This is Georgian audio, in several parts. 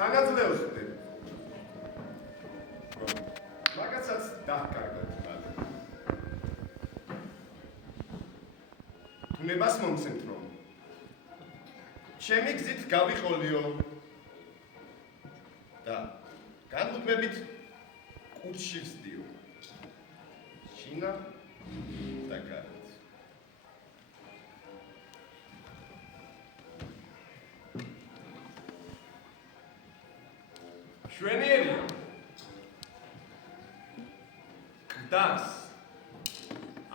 სანაძლეოს ვდები. მაგაცაც დაკარგა. თუნებას მომცემთ რომ ჩემი გზით გავიყოლიო და განუდგმებით კურსში ვსდიო. შინა და გარეთ. შვენიერია. გდას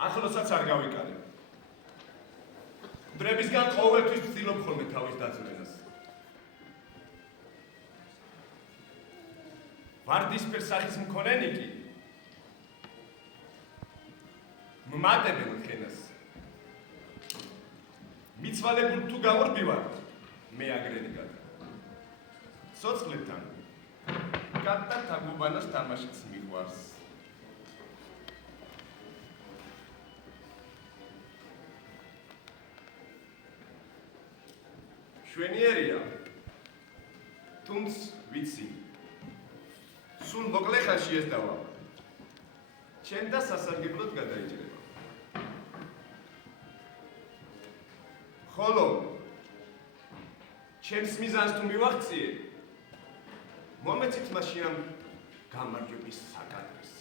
ახლოსაც არ გავიკარებ. დრებისგან ყოველთვის ვცდილობ ხოლმე თავის დაძვრენას. ვარდისფერ სახის მქონენი კი მმატებენ ხენას. მიცვალებულ თუ გავორბივარ, მე აგრენი გად. სოწყლებთან გატა თაგუბანას თამაშიც მიყვარს. შვენიერია, თუმც ვიცი, სულ მოკლე ხანში ეს დავა. ჩემ და სასარგებლოდ გადაიჭრება. ხოლო ჩემს მიზანს თუ მივახციე, მომეცით მასში ამ გამარჯვების საკადრს.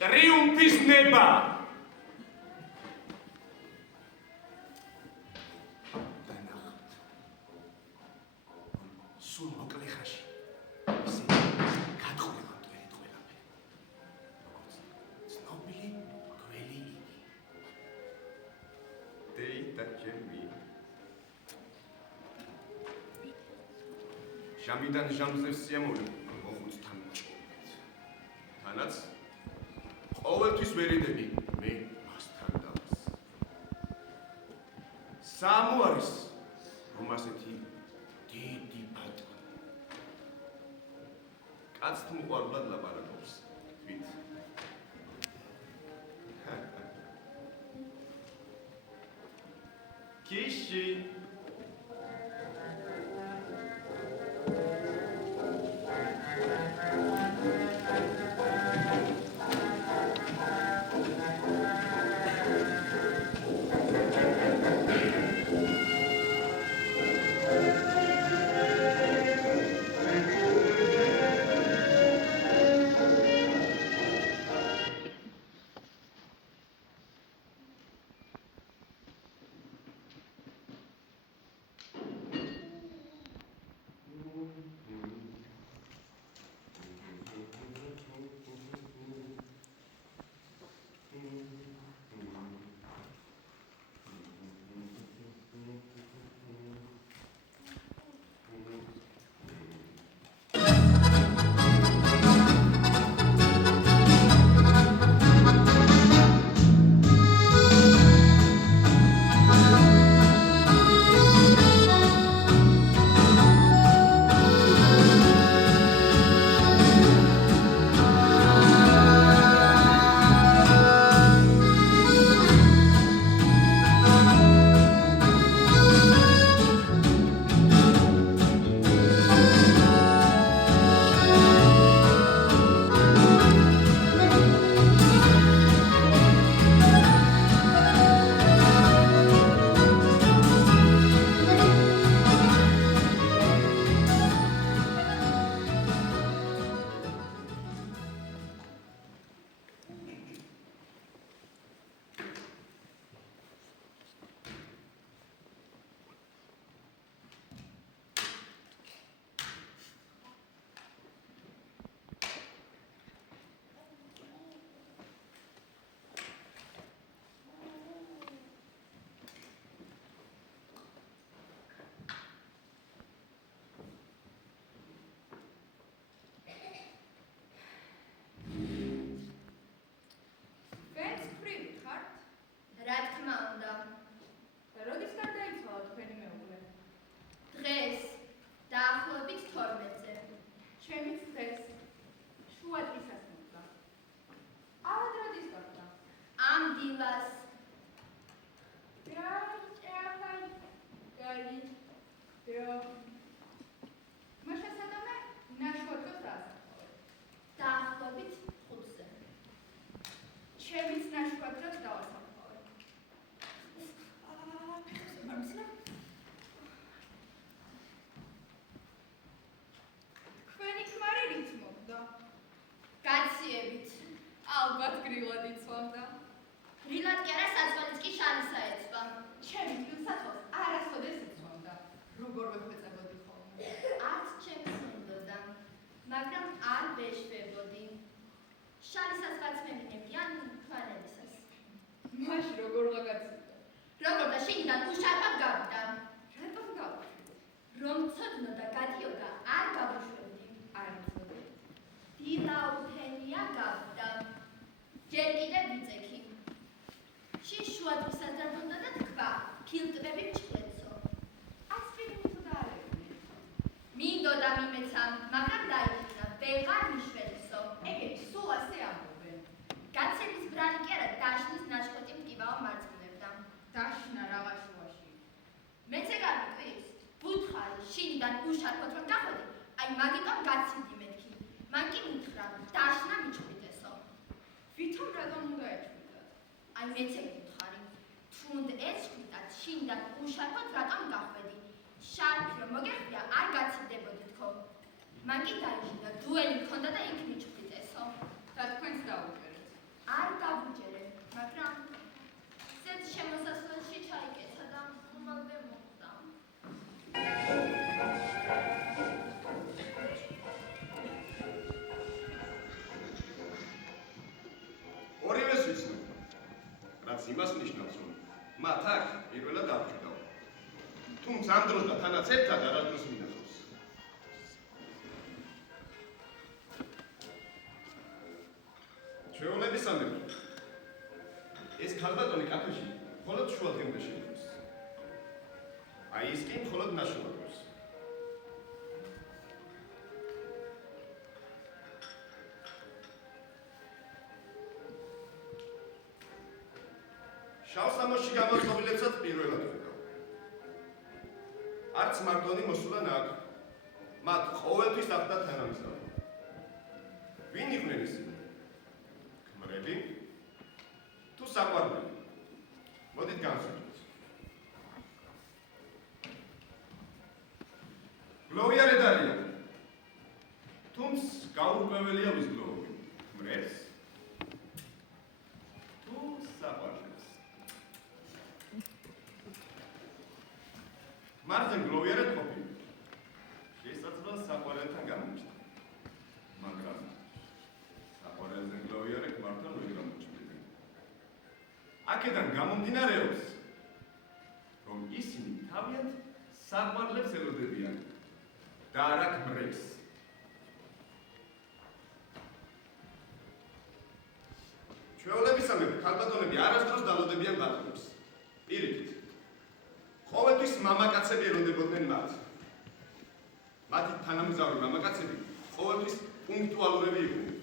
ტრიუმფის ნება! სულ მოკლე ხანში ისე გათხოვება მტვერით ყველაფერი. როგორც ცნობილი გველი იგი. დეიტა ჩემი. ჟამიდან ჟამზე სიამოვნე მოხუცთან ჭირეთ. თანაც ყოველთვის ვერიდები მე მასთან დავას. სამუარის რომ ასეთი დიდი ბატონი კაცთ მოყვარულად ლაპარაკობს თვით. კიში Mas essa ჩემიც ნაშკვადრად დავასაფლავე. თქვენი ქმარი რით მოვდა? გაციებით. ალბათ გრილად იცვამდა. გრილად კი არა, საცვალიც კი შალისა ეცვა. ჩემი გრილსაცვალს არასოდეს იცვამდა. როგორ ვეხვეწებოდი ხოლმე? არც ჩემს უნდოდა, მაგრამ არ ვეშვებოდი. შალისასაც მევინებდი ან თვალებისას. მაშ როგორ გაგაცნობდა? როგორ და შიგნიდან უშარპად გავიდა. რატომ გავუშვი? რომ ცოდნოდა გადიოდა, არ გავუშვებდი. არ იცოდი. დილაუთენია გავდა. ჯერ კიდევ ვიწექი. შიშუა დღისას უნდა და თქვა, ფილტვები მჭყვეცო. ასპირინი თუ დაარეკვნე. მინდოდა მიმეცა, მაგრამ დაიხნა, ვეღარ მიშველისო. ეგეთი სულ ასე ამბობენ. გაცების ბრალი კი არა, დაშნის ნაშხოტი მკივაო მარცხნევდა. დაშნა რაღა შუაში. მეც ეგ არ მკვირს. ვუთხარი, შინიდან უშარფოთ რომ დახვედი, აი მაგიტომ გაცივდი მეთქი. მან კი მითხრა, დაშნა მიჩვიდესო. ვითომ რატომ უნდა ეჩვიდათ? აი მეც ეგ ვუთხარი. თუნდ ეჩვიდათ, შინიდან უშარფოთ რატომ გახვედი. შარფი რომ მოგეხვია, არ გაცივდებოდი თქო. მან კი დაიჟინა, დუელი მქონდა და იქ მიჩვიდესო. და თქვენს დაუჯერეთ. არ დავუჯერე, მაგრამ ზედ შემოსასვლელში ჩაიკეცა და ხომალდე მოხდა. ორივეს ვიცნობ, რაც იმას ნიშნავს, რომ მათ აქ პირველად დავხედავ. თუმცა ამ დროს და თანაც ერთად არასდროს მინახავს. ჩვეულებისამებრ, ეს ქალბატონი კაფეში მხოლოდ შუადღემდე შედის. აი ის კი მხოლოდ ნაშუადობს. შავ სამოსში გამოწყობილებსაც პირველად ხედავ. არც მარტონი მოსულა ნაკ. მათ ყოველთვის აღდა თანამგზავრი. ვინ იყვნენ ისინი? ქმრები? თუ საყვარლები? მოდით განვსაჯოთ. გლოვიარად არიან. თუმც გაურკვეველია ვის გლოვი. ქმრებს? თუ საყვარლებს? მარზენ გლოვიარად ყოფილი. შესაძლოა საყვარელთან გამოჩნდა. მაგრამ საყვარელზე გლოვიარად მართლა ვერ გამოჩნდება. აქედან გამომდინარეობს, რომ ისინი თავიანთ საყვარლებს ელოდებიან და არა ქმრებს. ჩვეულებისამებრ ქალბატონები არასდროს დალოდებიან ბატონებს. პირიქით. ყოველთვის მამაკაცები ელოდებოდნენ მათ. მათი თანამგზავრი მამაკაცები ყოველთვის პუნქტუალურები იყვნენ.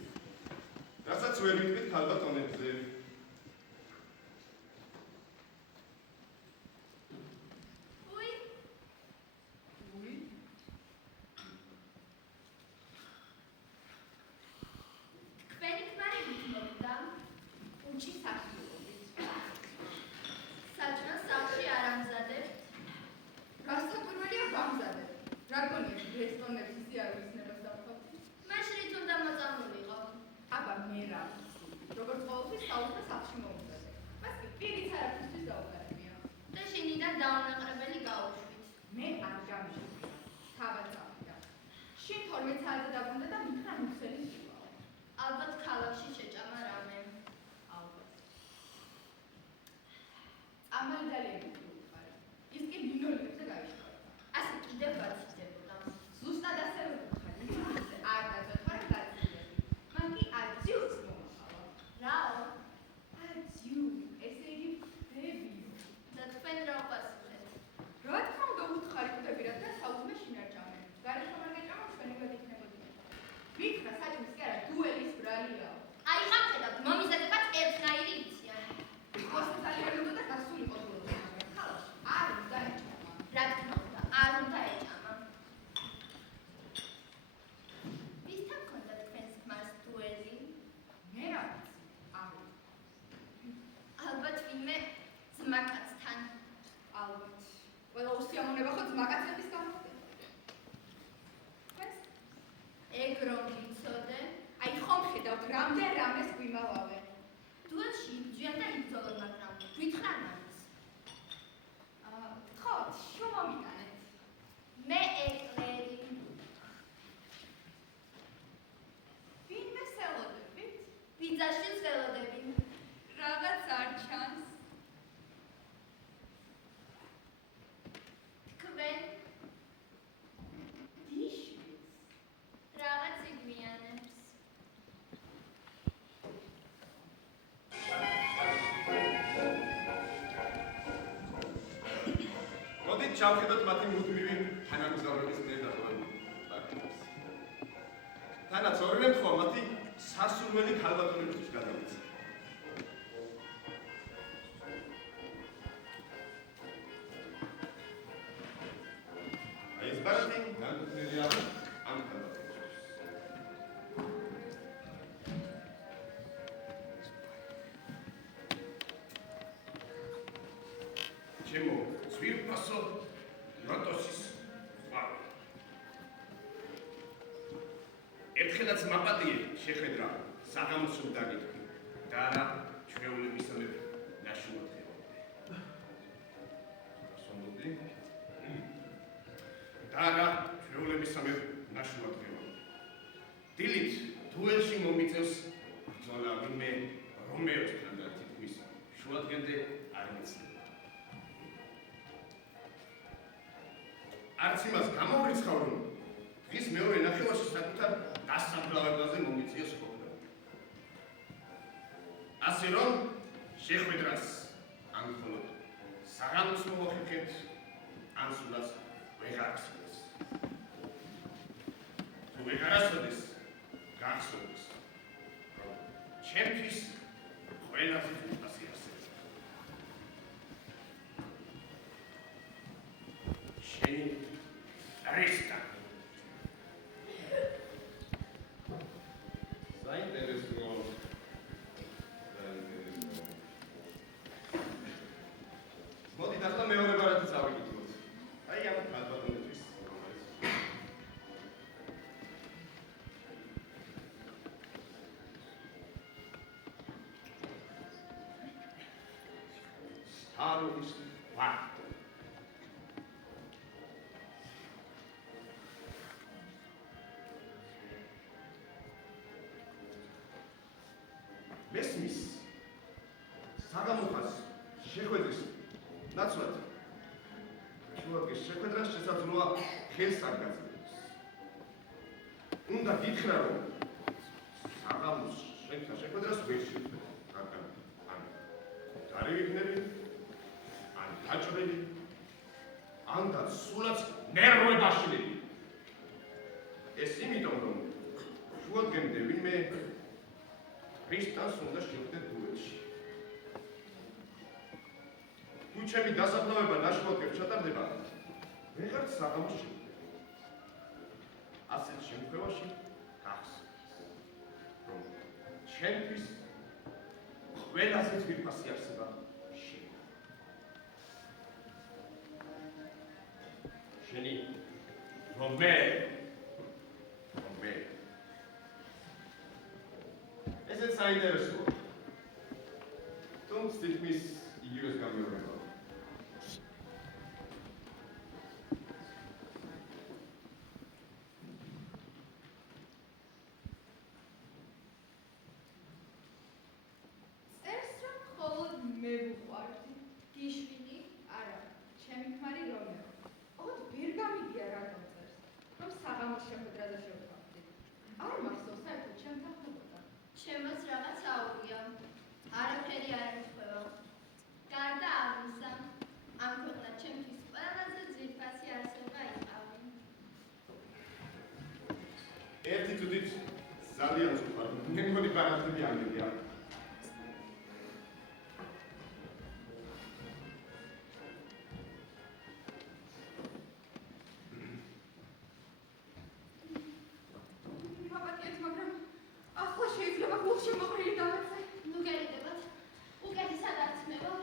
რასაც ვერ ვიტყვით ქალბატონებზე. უი, თქვენი ქმარი რით მოვიდა? უჩი სახიობობით. საჭმელს სახლში არ ამზადებთ? გასაკვირველია გამზადებ. რა გონიათ რესტორნებს ისე არ ვიცნებას დავხოთ? მაშ რით უნდა მოწამულიყო? აბა მე რა ვიცი. როგორც ყოველთვის საუბარ სახლში მომზადებ. მას კი პირიც არაფრისთვის დაუყარებია. და შინიდან დაუნაყრებელი გაუშვით. მე არ გამიშევია. თავად წავიდა. შინ 12 საათზე დაბრუნდა და მითხრა მუხსელი სულაო. ალბათ ქალაქში შეჭამა რამე. ალბათ. ამალი ძალიან უხარი. ის კი მინოლებზე გაიშკარა. ასე კიდევ გაცივდებოდა. ზუსტად ასე უხარი. არ დაწოთვა რა გაცილები. მან კი აძიუს მომახალა. რაო? აძიუ, ესე იგი დებიო. და თქვენ რა უპასუხეთ? რა თქმა უნდა უთხარი ხვდებირად და საუზმე შინარჭამე. გარეშე არ გეჭამა ჩვენებად იქნებოდი. მითხრა საჭმის კი არა დუელის ბრალიაო. აი ხამხედავთ, მომიზადებათ ერთნაირი იციან. გოსი ძალიან უნდა და გასულიყო დუელს. ვინმე ძმაკაცთან. ალბათ. ყველა უსიამოვნება ხო ძმაკაცების გამოხდება. ეს ეგ რომ გიცოდე, აი ხომ ხედავთ რამდენ რამეს გვიმალავენ. დუელში იბრძვიან და იბრძოლო, მაგრამ გვითხრან ამის. გთხოვთ, შუ მომიტანეთ. მე ეკლერი. ვინმე სელოდებით? ბიძაშვილს ველოდები. რაღაც არ ჩანს. თქვენ დიშვილს. რაღაც იგვიანებს. მოდით ჩავხედოთ მათი მუდმივი თანამგზავრების მიერ დატოვებული პარტიებს. თანაც ორივე მხოლ მათი სასურველი ქალბატონებისთვის გადავიცა. აი ეს ბარათი განკუთვნილია ამ ქალბატონებს. ჩემო ძვირფასო როტოსის ყვავი. ერთხელაც მაპატიე შეხედრა საღამოს რომ დაგითქვი და არა ჩვეულებისამებრ ნაშრომად ხევამდე. სონდობდი? და არა ჩვეულებისამებრ ნაშრომად ხევამდე. დილით დუელში მომიწევს ბრძოლა ვინმე რომეოსთან და თითქმის შუადღემდე არ მიცდება. არც იმას გამოვრიცხავ, რომ დღის მეორე ნახევარში საკუთარ დასაფლავებლაზე მომიწიოს ყოფნა. ასე რომ შეხვედრას ან მხოლოდ საღამოს მოვახერხებთ, ან სულაც ვეღარ გსურს. თუ ვეღარ ასოდეს, გახსოვდეს, რომ ჩემთვის ყველაზე უხასი არსება. შენი Resta. Საინტერესო. მოდით ახლა მეორე ბარათი წავიკითხოთ. აი ამ ქალბატონებისთვის. სტაროვის ვარ. მესმის საღამოხას შეხვედრის ნაცვლად შუადღის შეხვედრას შესაძლოა ხელს არ გაძლევს. უნდა გითხრა, რომ საღამოს შენთან შეხვედრას ვერ შევხვდეთ, რადგან ან დარივიქნები, ან დაჭრები, ან და სულაც ნერვებაშლები. ეს იმიტომ, რომ შუადღემდე ვინმე ქრისტეს უნდა შევხვდეთ დუელში. თუ ჩემი დასაფლავება ნაშრომად ჩატარდება, ვეღარ საღამოს შევხვდეთ. ასეთ შემთხვევაში გახსოვს, რომ ჩემთვის ყველაზე ძვირფასი არსება შენ. შენი რომე ესეც საინტერესოა. თუმცა თითქმის იგივეს გამეორება. წერს რომ მხოლოდ მე ვუყვარდი. დიშვილი? არა, ჩემი ქმარი რომეო. ოღონდ ვერ გამიგია რატომ წერს, რომ საღამოს შეხვედრაზე შევხვდით. არ მახსოვს საერთოდ ჩემთან ხდებოდა. ჩემს რაღაც აურია. არაფერი არ ემთხვევა. გარდა ამისა, ამ ქვეყნად ჩემთვის ყველაზე ძვირფასი არსება იყავი. ერთი თუდით ძალიან უყვარ. მე მგონი ბარათები ამბებია. მაპატიეთ, მაგრამ ახლა შეიძლება გულში მოყრილი დავეცე. ნუ გერიდებათ. უკეთესად არც მე ვარ.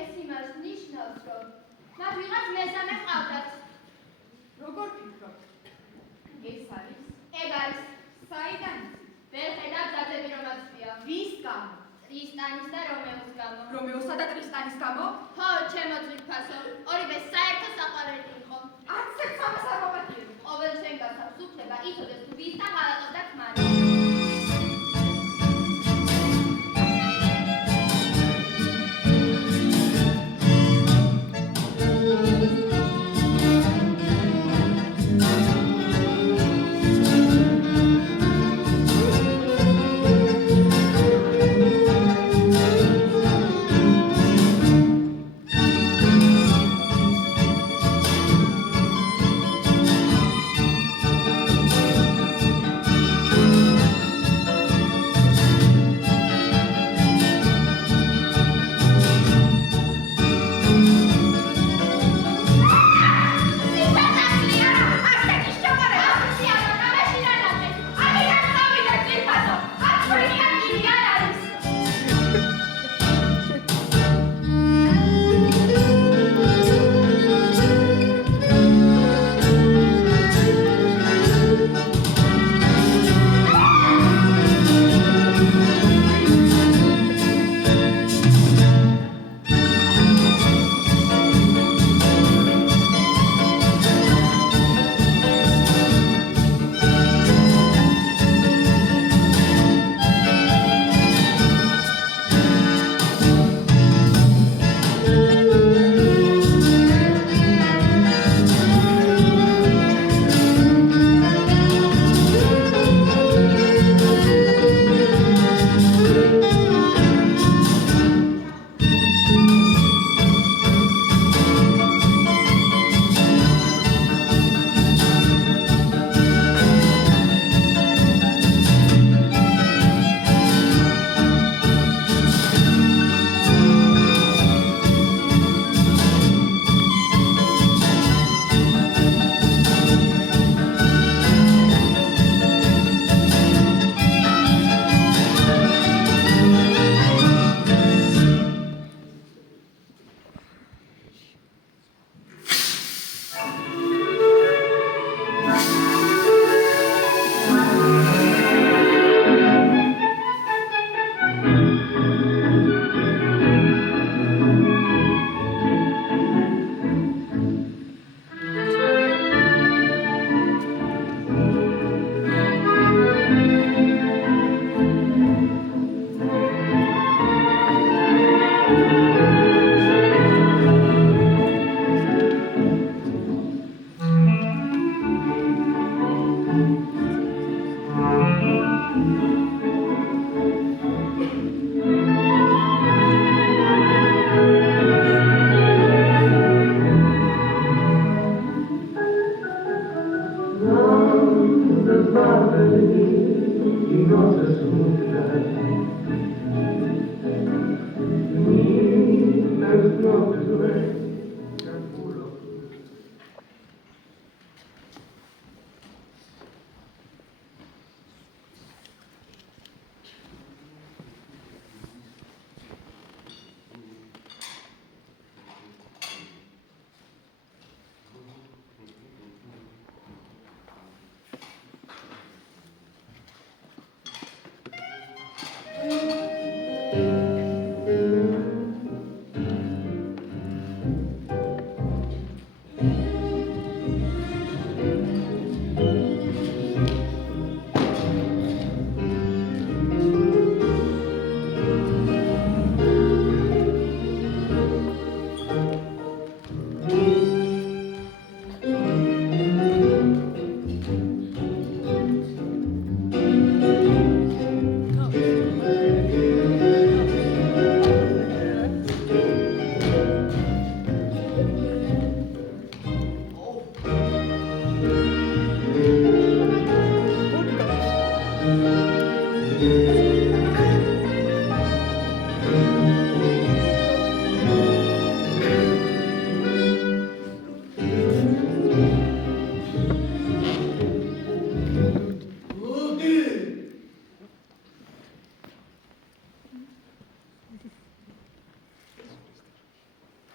ეს იმას ნიშნავს, რომ მათ ვიღაც მესამე ჰყავდათ. როგორ ფიქრობ? ეს არის ეგ არის. საიდან? ვერ ხედავ ძაძები რომ აცვია. ვის გამო? ტრისტანის და რომეოს გამო. რომეოსა და ტრისტანის გამო? ხო, ჩემო ძვირფასო. ორივე საერთო საყვარელი იყო. არც ერთ სამას არ მომატიები. ყოველ შენ გასავს უფლება იცოდეს თუ ვისთან გალატებდა ქმარი.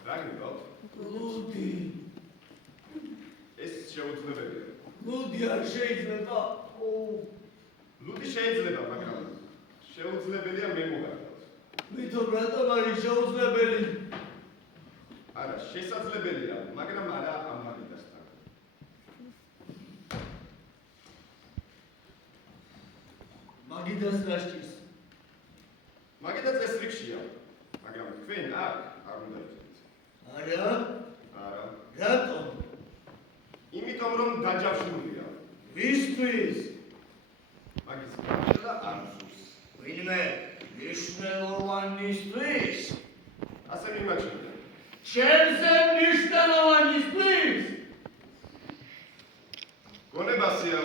რა გინდათ? ლუდი. ეს შეუძლებელია. ლუდი არ შეიძლება. ლუდი შეიძლება, მაგრამ შეუძლებელია მე მოგარდოს. მითო რატომ არის შეუძლებელი? არა, შესაძლებელია, მაგრამ არა ამ მაგიდასთან. მაგიდას რა სჭირს? მაგიდა წესრიგშია, მაგრამ თქვენ აქ არ უნდა იქნებით. არა? არა. რატომ? იმიტომ რომ დაჯავშნულია. ვისთვის? მაგის გაჩენა არ მსურს. ვინმე მნიშვნელოვანისთვის? ასე მიმაჩნია. ჩემზე მნიშვნელოვანისთვის? გონებასია,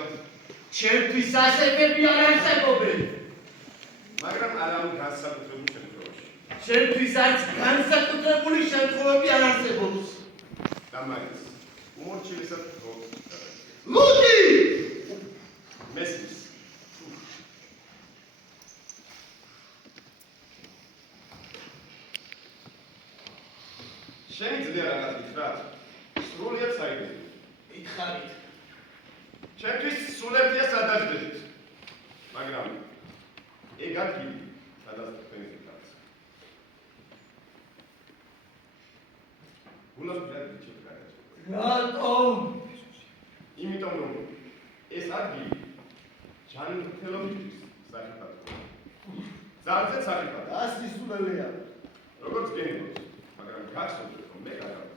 ჩემთვის ასეთები არ არსებობენ. მაგრამ არა ამ განსაკუთრებულ შემთხვევაში. ჩემთვის არც განსაკუთრებული შემთხვევები არ არსებობს. და მაინც უმორჩილესად თქოს. ლუდი! მესმის. შემიძლია რაღაც გითხრათ? სრულიად საიდუმლო. ითხარით. ჩემთვის სულ ერთია სადაждებით. მაგრამ ეგ ადგილი, სადაც თქვენ ზრდაც. გულას პირად გიჩვენეთ გადაჭრა. რატომ? იმიტომ რომ ეს ადგილი ჯანმრთელობისთვის სახიფათოა. ძალზე სახიფათოა. ასისულელია. როგორც გენებოთ, მაგრამ გახსოვდეთ რომ მე გადავდივარ.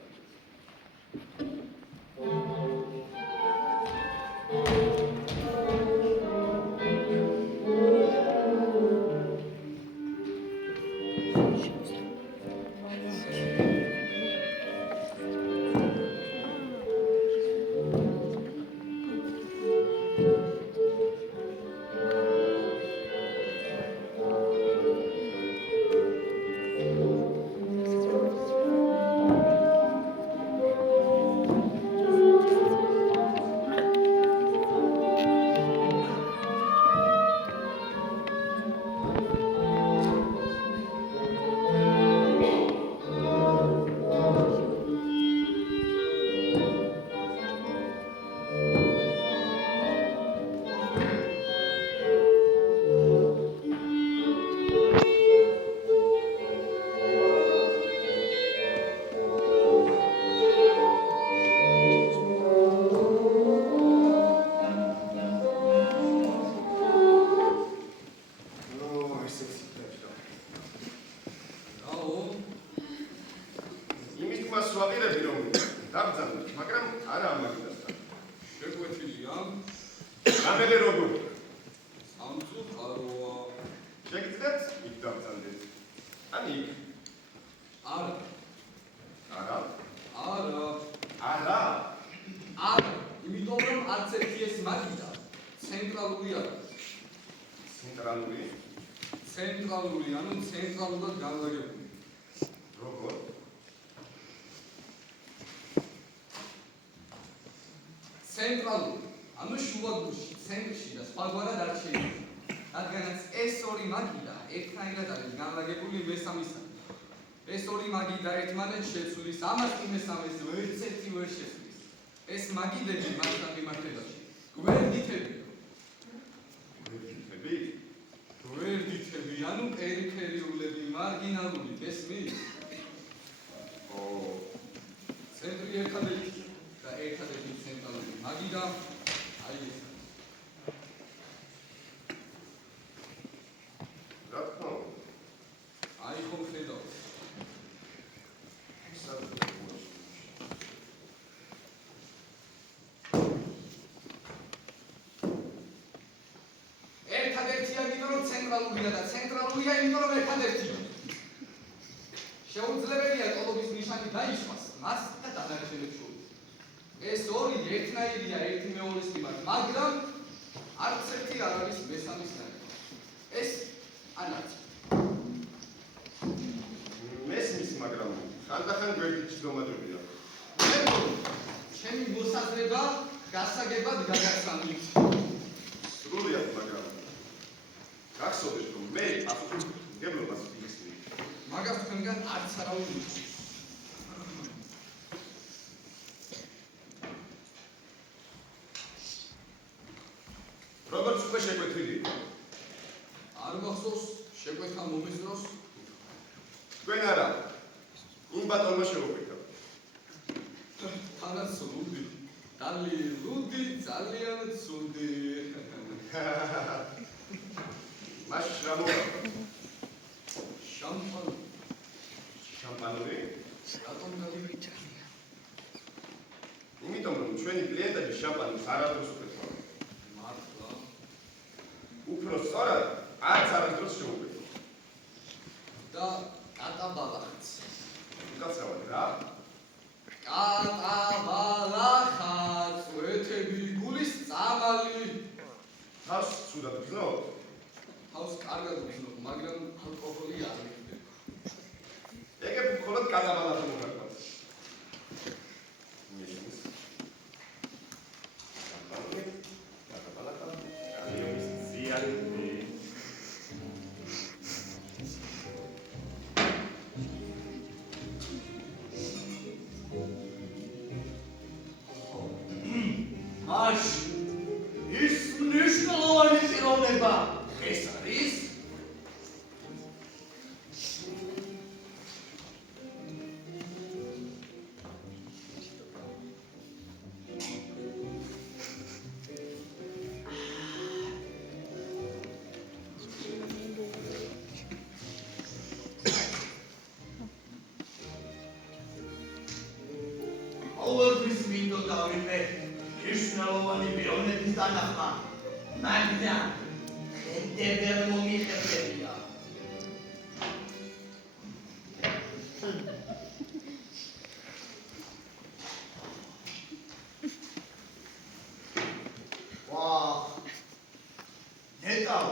ეს მაგიდები მასთან მიმართებაში გვერდითებია. გვერდითები, ანუ პერიფერიულები, მარგინალური, გესმის? ცენტრი ერთადერთი და ერთადერთი ცენტრალური მაგიდა აი ეს. რა თქმა უნდა. აი ხომ ხედავთ. და ცენტრალურია, იმიტომ რომ ერთადერთია. შეუძლებელია ტოლობის ნიშანი დაიცვას მას და დანარჩენებს შორის. ეს ორი ერთნაირია ერთი მეორის მიმართ, მაგრამ არც ერთი არ არის მესამისნაირი. ეს ანაც. მესმის, მაგრამ ხანდახან გვერდით ჯდომადობია. ჩემი მოსაზრება გასაგებად გაგაცანით. სრულიად, მაგრამ გახსოვდეთ რომ მე აბსოლუტურ გემლობას ვიხსნით. მაგას თქვენგან არც არავინ იცის. შეკვეთა მომის დროს თქვენ არა. იმ ბატონმა შეუყვიტა. თანაც ლუდი. დალი ლუდი ძალიან ცუდი. მას რა მოყვა? შამპანი. შამპანური? რატომ დავიჭა? იმიტომ რომ ჩვენი კლიენტები შამპანს არასდროს უყურებენ. მართლა. უფრო სწორად, არც არასდროს შეუყვიტა. და კატაბალახიც. უკაცრავად რა? კატაბალახაც, ეთები გულის წამალი. თავს ცუდად გზნობ? თავს კარგად ვგზნობ, მაგრამ ალკოჰოლი არ მიხდება. ეგებ მხოლოდ კატაბალახი მოგაკვაც. მისის. შამპანური, კატაბალახა, ალიოვის ზიანი. მაშ ის მნიშვნელოვანი პიროვნება ეს არის ყოველთვის მინდოდა ვინმე მნიშვნელოვანი პიროვნების დანახვა, მაგრამ ხენდე ვერ მომიხერხებია. ნეტავ,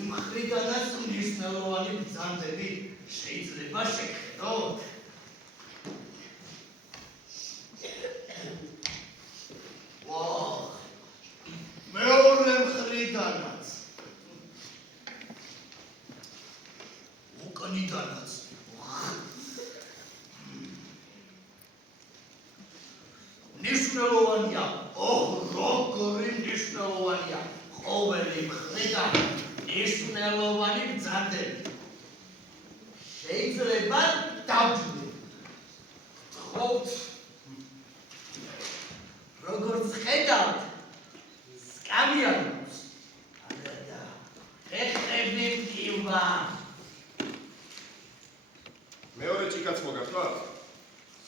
იმ ხრიდანაც მნიშვნელოვანი ბრძანდები შეიძლება შეგხედოთ. მეორე მხრიდანაც უკნიდანაც ნიშნულოვანია როგორი ნიშნულოვანია ყოველი მხრიდან ნიშნულოვანი ბრძანდები შეიძლება დავჯდეთ თხოვთ როგორც ხედავთ სკამიანობს და ეხები მტივა მეორე ჭიქაც მოგართვა?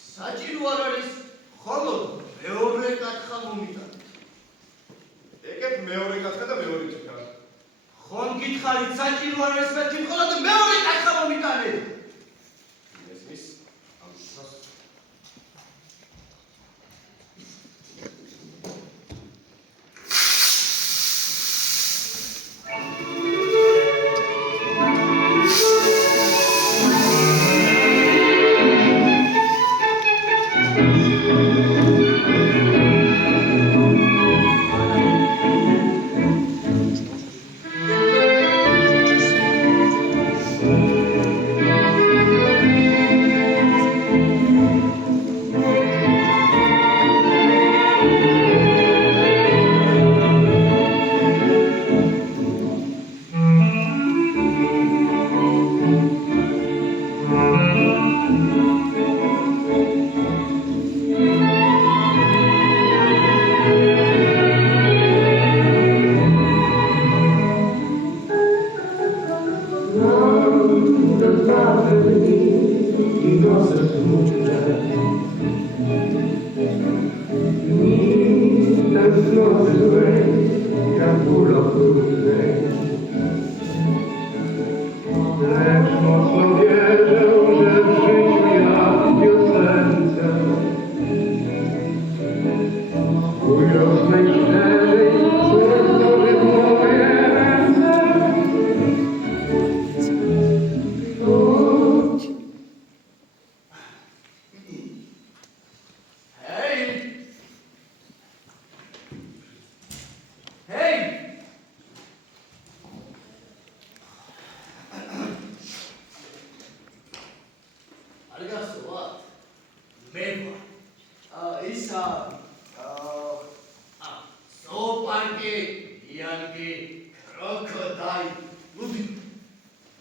საჭირო არ არის ხოლოდ მეორე კათხა მომიტანეთ ეგებ მეორე კათხა და მეორე ჭიქა. ხომ გითხარით საჭირო არ არის მეთქი მხოლოდ მეორე კათხა მომიტანეთ მესმის ამას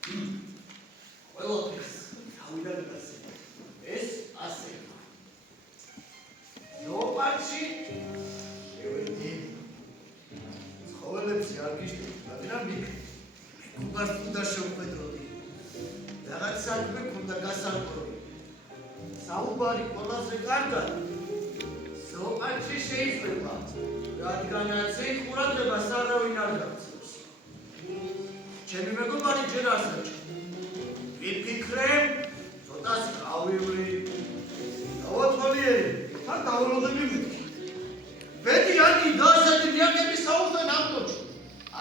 ყველაფერს თავიდან გასცემ. ეს ასე. ზოოპარკში შევედი. ცხოველებზე არ გიშლით, მაგრამ გუბას უნდა შევხედროდი. რაღაც საქმე გქონდა გასარკვევი. საუბარი ყველაზე კარგად ზოოპარკში შეიძლება, რადგანაც ეს ყურადღებას არავინ არ გაქცევს. ჩემი მეგობარი ჯერ ასაჭ. ვიფიქრე, ცოტას გავივლი. დავათვალიერი, თან დავროდები მეთქი. ბედი აგი დასადი ნიანგების საუბარ ნახტოჩი.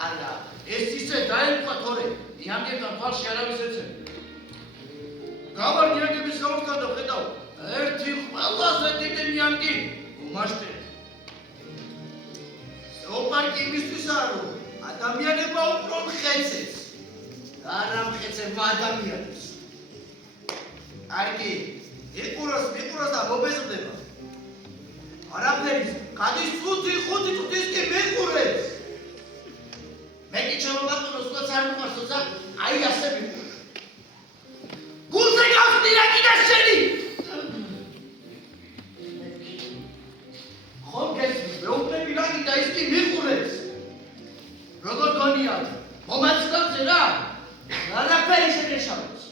არა, ეს ისე დაერქვა თორე, ნიანგებთან თვალში არავის ეცემ. გავარ ნიანგების საუბარ და ხედავ, ერთი ყველაზე დიდი ნიანგი უმაშტე. ზოოპარკი იმისთვისაა, რომ ადამიანებმა უფრო მხეცეს. არა მხეცებმა ადამიანებს. კარგი, იყუროს და მობეზრდება. არაფერის, გადის 5 წუთის კი მეყურებს. მე კი ჩემობატონოს უცად არ მიყვარს, თორსა აი ასე მიყვარს. გულზე გავხდირა კიდე შენი. ხომ გესმის, მეუბნები რა კიდე ის კი მიყვურებს. როგორ გონიათ, მომაწყობზე რა? არაფერი შეგეშალოს.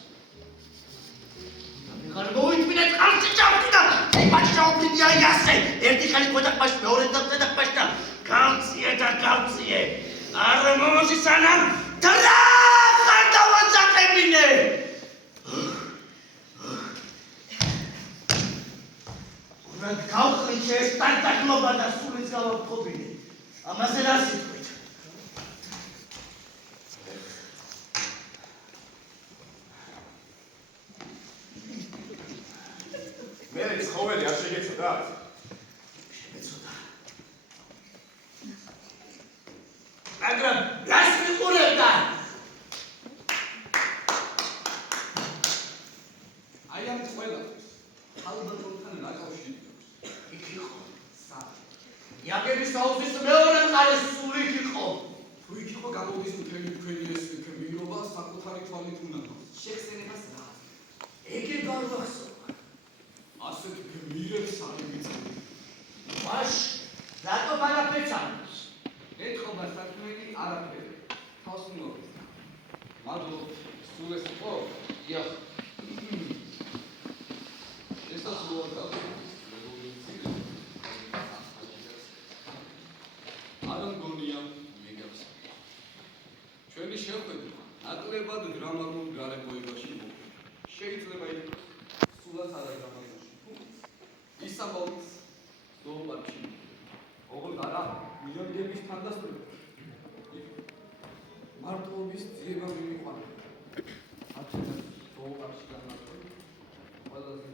ამიხარ მოიწმინე წყალში ჩავდი და იმაში ჩავფრიდი აი ასე. ერთი ხელი ქვედაყბაში, მეორე დაწედაყბაში და გავციე. არ მომოში სანამ დრა ხარ დავაწაყებინე. ურად გავხლიჩე ეს ტანტაკლობა და სულიც გავაფხობინე. ამაზე რა სიტყვით? მე ცხოველი არ შეგეცოდათ? შემეცოდა. მაგრამ რას მიყურებდა? აი ამ ყველაფერს ხალბატონთან რა კავშირი აქვს? იქ იყო. სად? ნიანგების საუბრის მეორე მხარეს სულ იქ იყო. თუ იქ იყო გამოდის მთელი თქვენი ეს მირობა საკუთარი თვალით უნდა შეხსენებას რა? ეგ არ ვახსოვ. ასეთ გმირებს არ მიწევი. ვაშ, რატომ არაფერს ამბობს? ეთქობა საქმეები არაფერი. თავს მოგეს. მადლობ, სულ ეს იყო? დიახ. ესაც უარდა. არ მგონია მეგებს. ჩვენი შეხვედრა ნაკლებად დრამატულ გარემოებაში მოხდა. შეიძლება იყოს სულაც არა დრამატული. ის ამბობს ზოოპარკში. ოღონდ არა ნიანგების თანდასწორ. მარტოობის ძიება მიმიყვანა. ათენა ზოოპარკში განმარტო. ყველაზე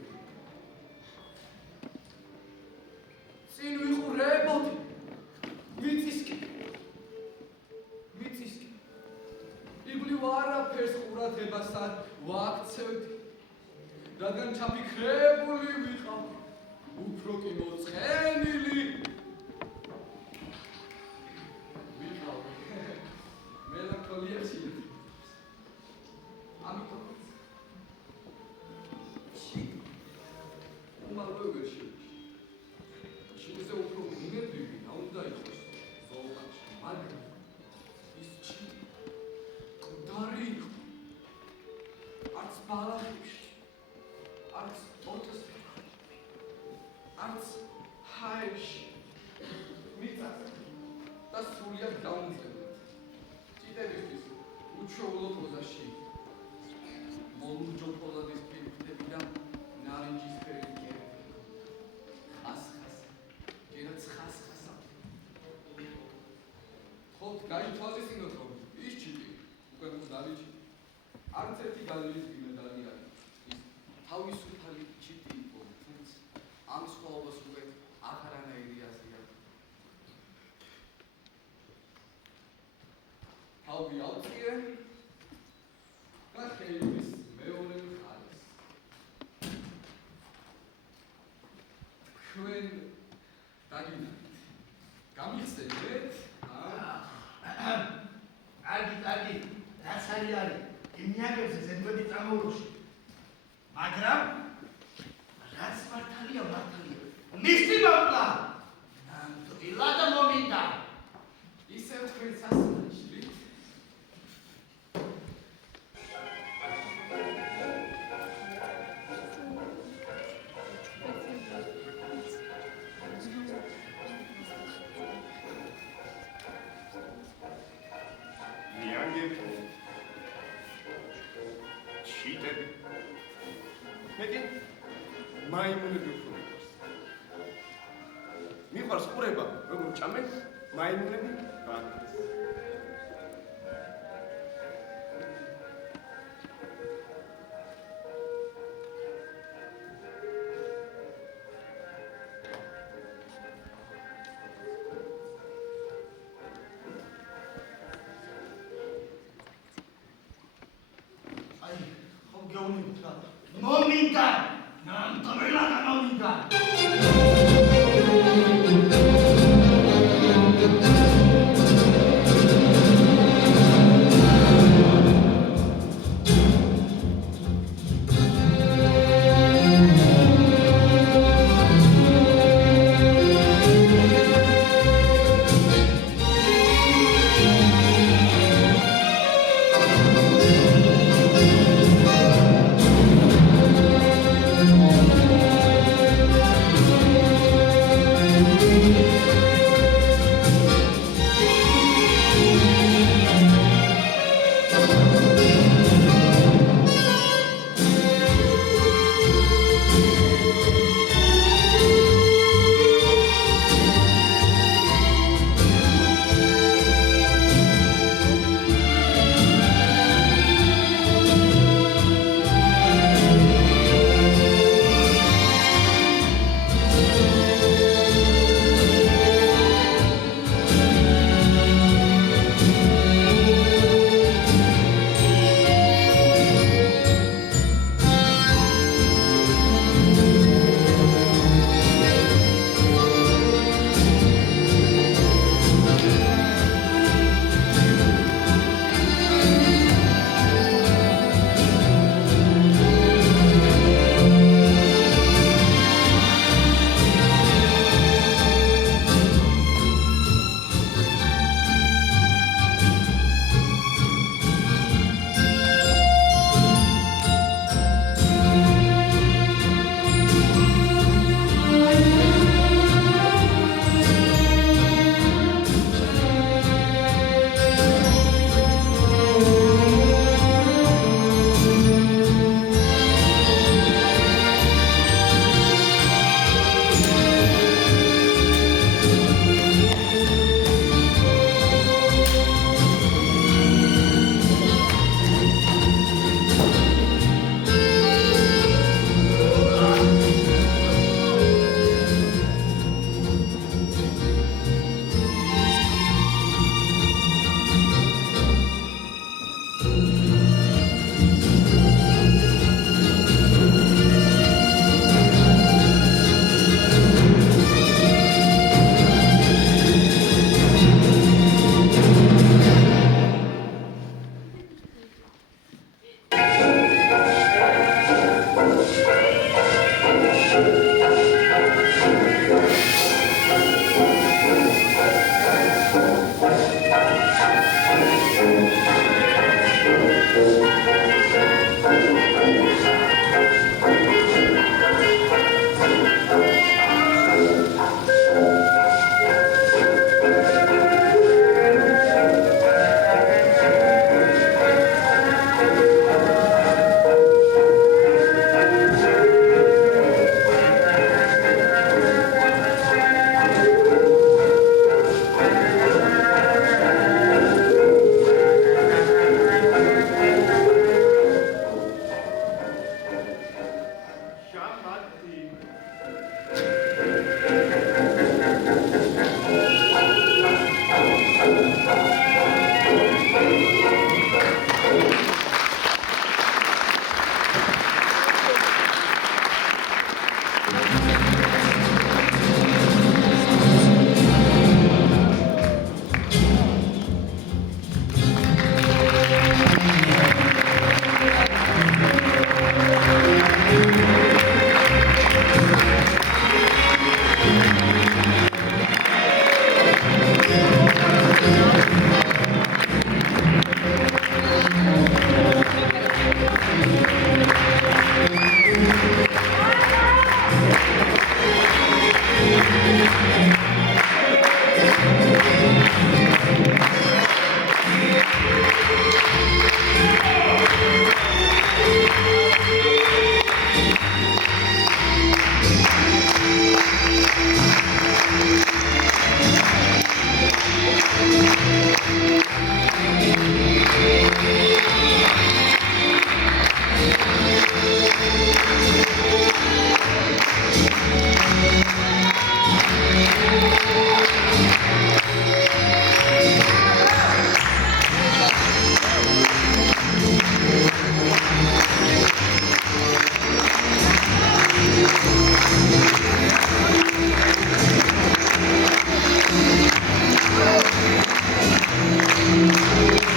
წინ ვიყურებოდი. მიწისკი. იბლივ არაფერს ყურადღებასთან ვაქცევდი. რადგან ჩაფიქრებული ვიყავ. უფრო კი მოწყენილი ვიყავ. მელანქოლიაში. ამიტომ უმალვე შეიძლება უფრო უნებრივი რა უნდა იყოს ზოოპარკში, მაგრამ ის მკვდარი იყო. არც ბალახებში, არც ოთოსში, არც ჰაერში. მიწას და სრულიად დაუნწებად. ჭიდებისთვის უჩვეულო პოზაში მოლურჯო ფოლადის პირხვდები და ნარინჯის ფერი კერპი. ხასხასა, ჯერაც ხასხასა. ხოთ გაითვალისწინოთ, რომ ის ჭიტი უკვე მკვდარი ჭიტი. არც ერთი გალერის ბინადარი არ იყო. ის თავისუფალი ჭიტი იყო, თუმცა ამ სხვაობას უკვე აღარანაირი აზრი არ აქვს. თავი ავწიე და ხელის მეორე მხარეს. თქვენ დაგინახეთ. გამიხსენეთ? კარგი, რაც არის? იმი სინიაგებზე ზედმეტი წამოულოში. მაგრამ რაც მართალია, მისი მოკლა ნამდვილად მომინდა. ისევ თქვენ სასმელში. ნიანგები, ჩიტები, მეკი მაიმუნები უფრო მიყვარს. მიყვარს ყურება, როგორ ჭამენ მაიმუნები ბანანს. აი, ხომ გეუბნებით რა? მომინდა! ნამდვილად მომინდა!